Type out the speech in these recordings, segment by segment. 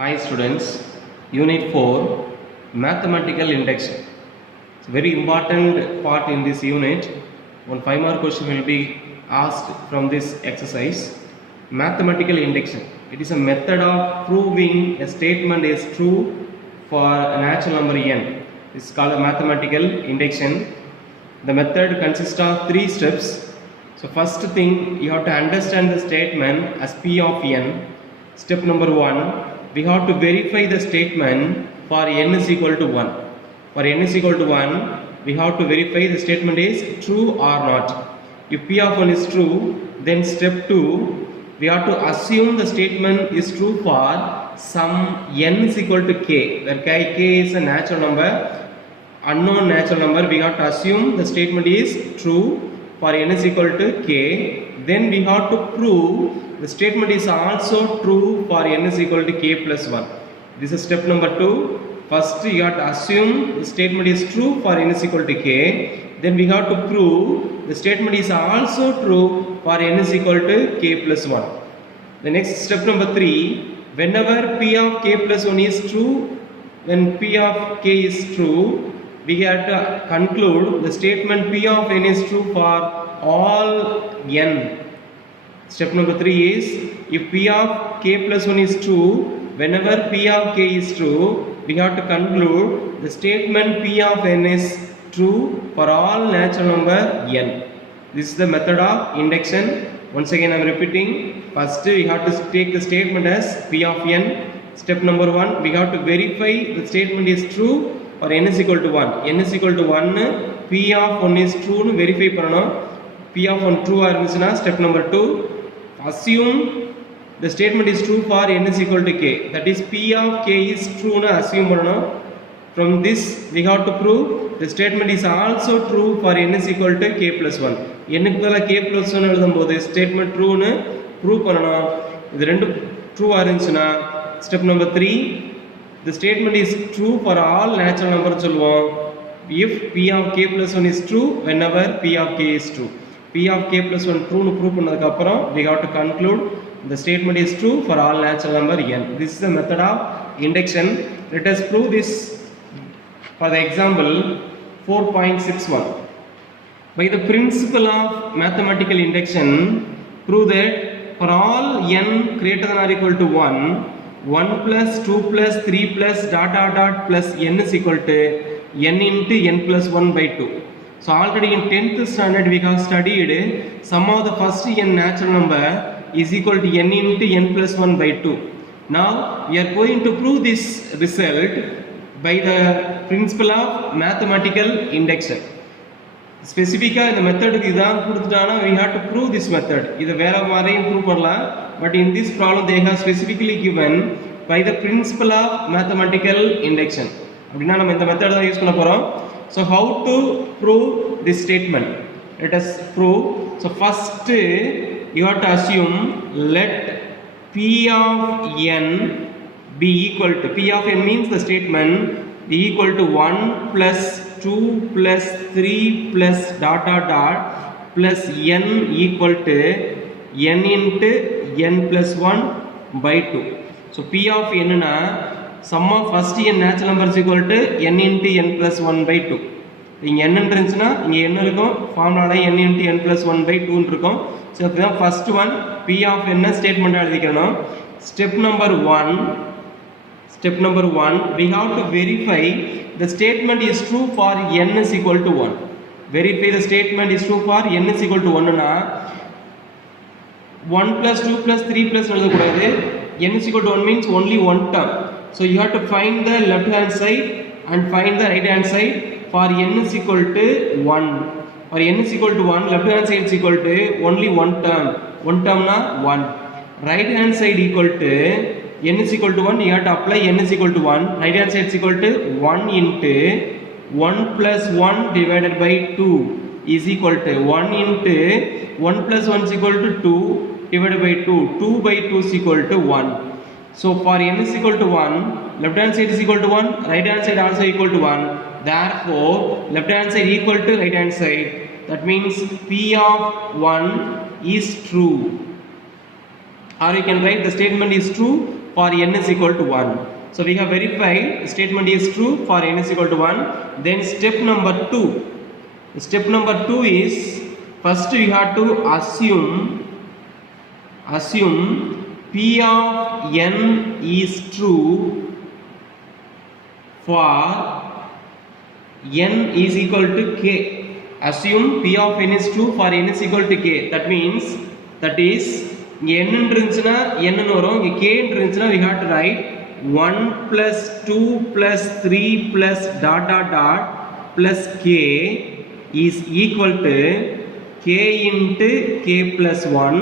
Hi students, Unit 4 Mathematical Induction. It's a very important part in this unit. One 5-mark question will be asked from this exercise. Mathematical induction. It is a method of proving a statement is true for a natural number n. This is called a mathematical induction. The method consists of 3 steps. So first thing, you have to understand the statement as P of n. Step number 1. We have to verify the statement for n is equal to 1. For n is equal to 1, we have to verify the statement is true or not. If P of 1 is true, then step 2, we have to assume the statement is true for some n is equal to k, where k is a natural number, unknown natural number. We have to assume the statement is true for n is equal to k. Then we have to prove the statement is also true for n is equal to k plus 1. This is step number 2. First you have to assume the statement is true for n is equal to k. Then we have to prove the statement is also true for n is equal to k plus 1. The next step number 3. Whenever p of k plus 1 is true, when p of k is true, we have to conclude the statement p of n is true for all n. Step number 3 is, if p of k plus 1 is true, whenever p of k is true, we have to conclude the statement p of n is true for all natural number n. This is the method of induction. Once again I am repeating. First we have to take the statement as p of n. Step number 1, we have to verify the statement is true for n is equal to 1. n is equal to 1, p of 1 is true nu verify பண்ணனும். p of 1 true ஆ இருந்துச்சுனா step number 2, assume the statement is true for n is equal to k. That is p of k is true nu assume பண்ணனும். From this we have to prove the statement is also true for n is equal to k plus 1. n க்கு பதிலா k plus 1 எழுதும்போது statement true nu prove பண்ணனும். இது ரெண்டும் true ஆ இருந்துச்சுனா step number 3, the statement is true for all natural numbers சொல்லுவோம். If p of k plus 1 is true whenever p of k is true. p of k plus 1 true nu prove பண்ணதுக்கு அப்புறம் we have to conclude the statement is true for all natural number n. This is the method of induction. Let us prove this for the example 4.61. By the principle of mathematical induction, prove that for all n greater than or equal to 1, 1 plus 2 plus 3 plus dot dot dot plus n is equal to n into n plus 1 by 2. So already in 10th standard we have studied sum of the first n natural number is equal to n into n plus 1 by 2. Now we are going to prove this result by the principle of mathematical induction. Specifically இந்த மெத்தடுக்கு இதான் கொடுத்துட்டானா we have to prove this method. இது வேற மாதிரியும் prove பண்ணலாம், but in this problem they have specifically given by the principle of mathematical induction. அப்படினா நம்ம இந்த method தான் யூஸ் பண்ண போறோம். So how to prove this statement? Let us prove. So first you have to assume let p of n be equal to, p of n means the statement be equal to 1 plus 2 plus 3 plus dot dot dot plus n equal to n into n plus 1 by 2. So p of n na sum of first n natural number is equal to n into n plus 1 by 2. இங்க n இருந்துச்சுனா இங்க என்ன இருக்கும், ஃபார்முலால n into n plus 1 by 2 ன்னு இருக்கும். So இதுதான் first one, p of n statement எழுதிக்கணும். Step number 1, we have to verify the statement is true for n is equal to 1. Verify the statement is true for n is equal to 1 னா 1 plus 2 plus 3 plus எழுத கூடாது. n is equal to 1 means only one term. So you have to find the left hand side and find the right hand side for n is equal to 1. For n is equal to 1, left hand side is equal to only one term. One term na 1. Right hand side equal to n is equal to 1, you have to apply n is equal to 1. Right hand side is equal to 1 into 1 plus 1 divided by 2 is equal to 1 into 1 plus 1 is equal to 2 divided by 2. 2 by 2 is equal to 1. So for n is equal to 1, left hand side is equal to 1, right hand side also equal to 1. Therefore left hand side equal to right hand side. That means p of 1 is true. Or you can write the statement is true for n is equal to 1. So we have verified statement is true for n is equal to 1. Then step number 2. Step number 2 is first we have to assume P of n is true for n is equal to k. Assume P of n is true for n is equal to k. That is n இருந்துச்சுனா n ன்னு வரும், இங்க k இருந்துச்சுனா we have to write 1 plus 2 plus 3 plus dot dot dot plus k is equal to k into k plus 1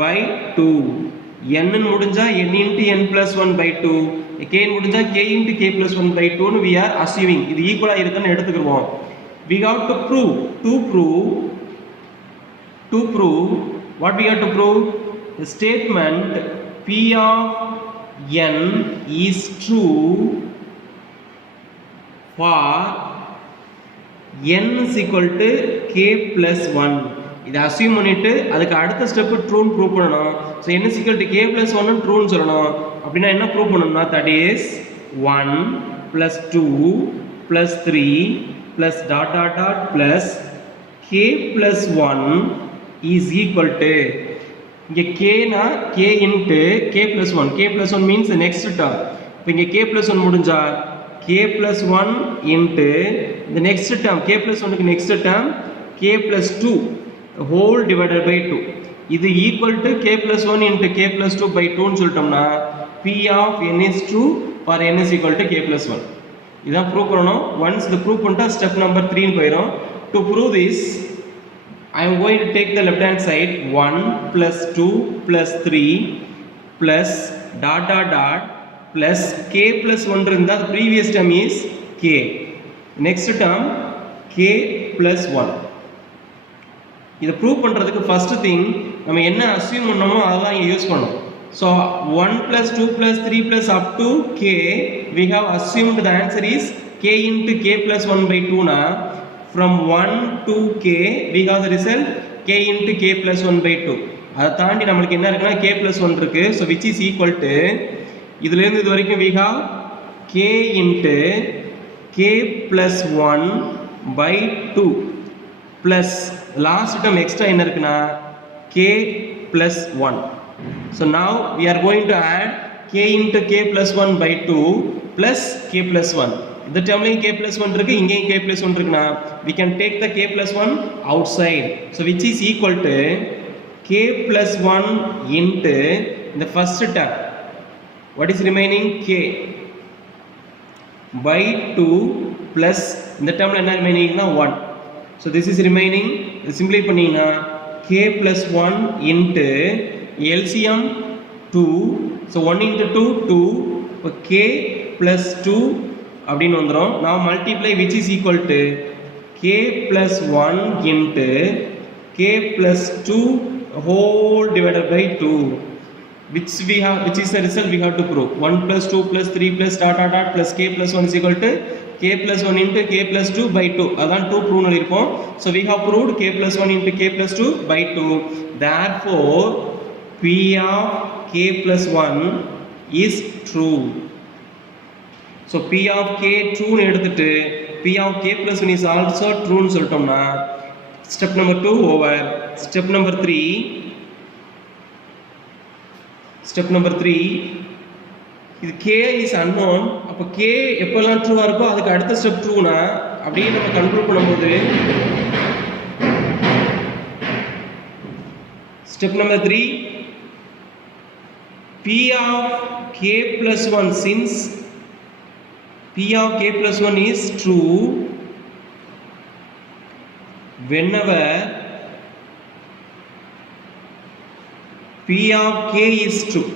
by 2. n ன்னு முடிஞ்சா n into n plus 1 by 2, k முடிஞ்சா k into k plus 1 by 2 ன்னு we are assuming. இது ஈக்குவலா இருக்குன்னு எடுத்துக்குறோம். We have to prove what we have to prove? The statement P of n is true for n is equal to k plus 1. இதை assume பண்ணிட்டு அதுக்கு அடுத்த step ட்ரூன்னு prove பண்ணணும். So n is equal to k plus 1 ட்ரூன்னு சொல்லணும். அப்படின்னா என்ன prove பண்ணணும்னா that is 1 plus 2 plus 3 plus dot dot dot plus k plus 1 is equal to, இங்க k னா k into k plus 1. k plus 1 means the next term. இப்போ இங்க k plus 1 முடிஞ்சா k plus 1 into the next term, k plus 1 க்கு next term k plus 2 whole divided by 2. இது equal to k plus 1 into k plus 2 by 2 ன்னு சொல்லிட்டோம்னா P of n is true for n is equal to k plus 1. இதான் prove பண்ணணும். once the proof பண்ணிட்டா step number 3 ன்னு போயிடும். To prove this, I am going to take the left hand side 1 plus 2 plus 3 plus dot dot dot plus k plus 1 இருந்தா the previous term is k. Next term k plus 1. இதை prove பண்ணுறதுக்கு first thing நம்ம என்ன assume பண்ணோமோ அதெல்லாம் இங்கே use பண்ணணும். So 1 plus 2 plus 3 plus up to k we have assumed the answer is k into k plus 1 by 2 na from 1 to k we have the result k into k plus 1 by 2. அதை தாண்டி நம்மளுக்கு என்ன இருக்குன்னா k plus 1 இருக்கு. So which is equal to, இதுலேருந்து இது வரைக்கும் we have k into k plus 1 by 2 plus last term extra என்ன இருக்குன்னா k plus 1. So now we are going to add k into k plus 1 by 2 plus k plus 1. இந்த termலையும் k plus 1 இருக்கு, இங்கேயும் k plus 1 இருக்குன்னா we can take the k plus 1 outside. So which is equal to k plus 1 into the first term. What is remaining? K by 2 plus இந்த termல என்ன remaining னா 1. So this is remaining. Simply பண்ணீங்கன்னா k plus 1 into LCM 2. So 1 into 2 2. இப்போ k plus 2 அப்படின்னு வந்துரும். Now multiply which is equal to k plus 1 into k plus 2 whole divided by 2. Which is the result we have to prove. 1 plus 2 plus 3 plus dot dot dot plus k plus 1 is equal to k plus 1 into k plus 2 by 2. அதான் 2 prove பண்ணிருப்போம். So we have proved k plus 1 into k plus 2 by 2. Therefore P of k plus 1 is true. So P of k true னு எடுத்துட்டு P of k plus 1 is also true னு சொல்லிட்டோம்னா step number 2 over. Step number 3, இது k is unknown. அப்போ k எப்பெல்லாம் ட்ரூவா இருக்கோ அதுக்கு அடுத்த ஸ்டெப் ட்ரூனா அப்படியே நம்ம கன்க்ளூட் பண்ணும்போது step number 3 P of k plus 1, since P of k plus 1 is true whenever P of k is true.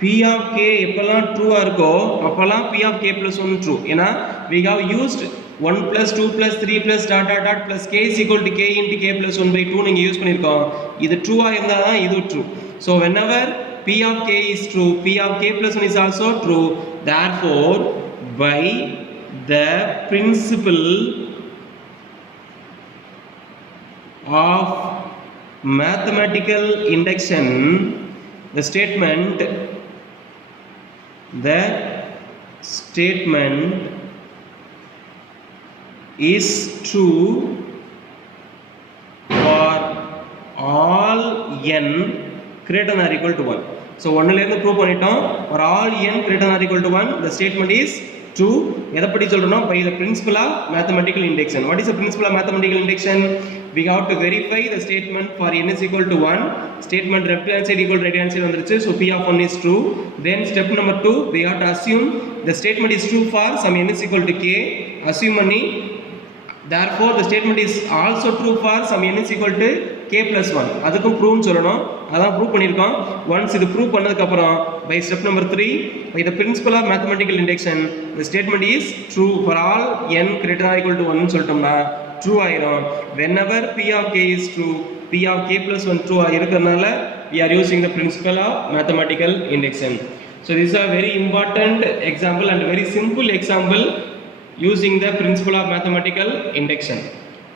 P of k எப்பெல்லாம் ட்ரூவா இருக்கோ அப்பெல்லாம் P of k plus 1 true. ஏன்னா we have used 1 plus 2 plus 3 plus dot dot dot plus k is equal to k into k plus 1 by 2 நீங்க use பண்ணிருக்கோம். இது ட்ரூவா இருந்தா தான் இது true. So whenever P of k is true, P of k plus 1 is also true. Therefore by the principle of mathematical induction, the statement the statement is true for all n greater than or equal to 1. So 1 ல இருந்து prove பண்ணிட்டோம். for all n greater than or equal to 1 the statement is true. எதை பற்றி சொல்றோம்னா by the principle of mathematical induction. What is the principle of mathematical induction? We have to verify the statement for n is equal to 1. Statement left hand side equal to right hand side வந்துருச்சு. So p of 1 is true. Then step number 2 we have to assume the statement is true for some n is equal to k. Assume பண்ணி therefore the statement is also true for some n is equal to k plus 1. அதுக்கும் ப்ரூவ்னு சொல்லணும். அதான் prove பண்ணியிருக்கோம். Once இது prove பண்ணதுக்கு அப்புறம் by step number 3 by the principle of mathematical induction the statement is true for all n greater than or equal to 1 னு சொல்லிட்டோம்னா true ஆயிரும். whenever p of k is true p of k plus 1 true இருக்கிறதுனால we are using the principle of mathematical induction. So this is a very important example and very simple example using the principle of mathematical induction.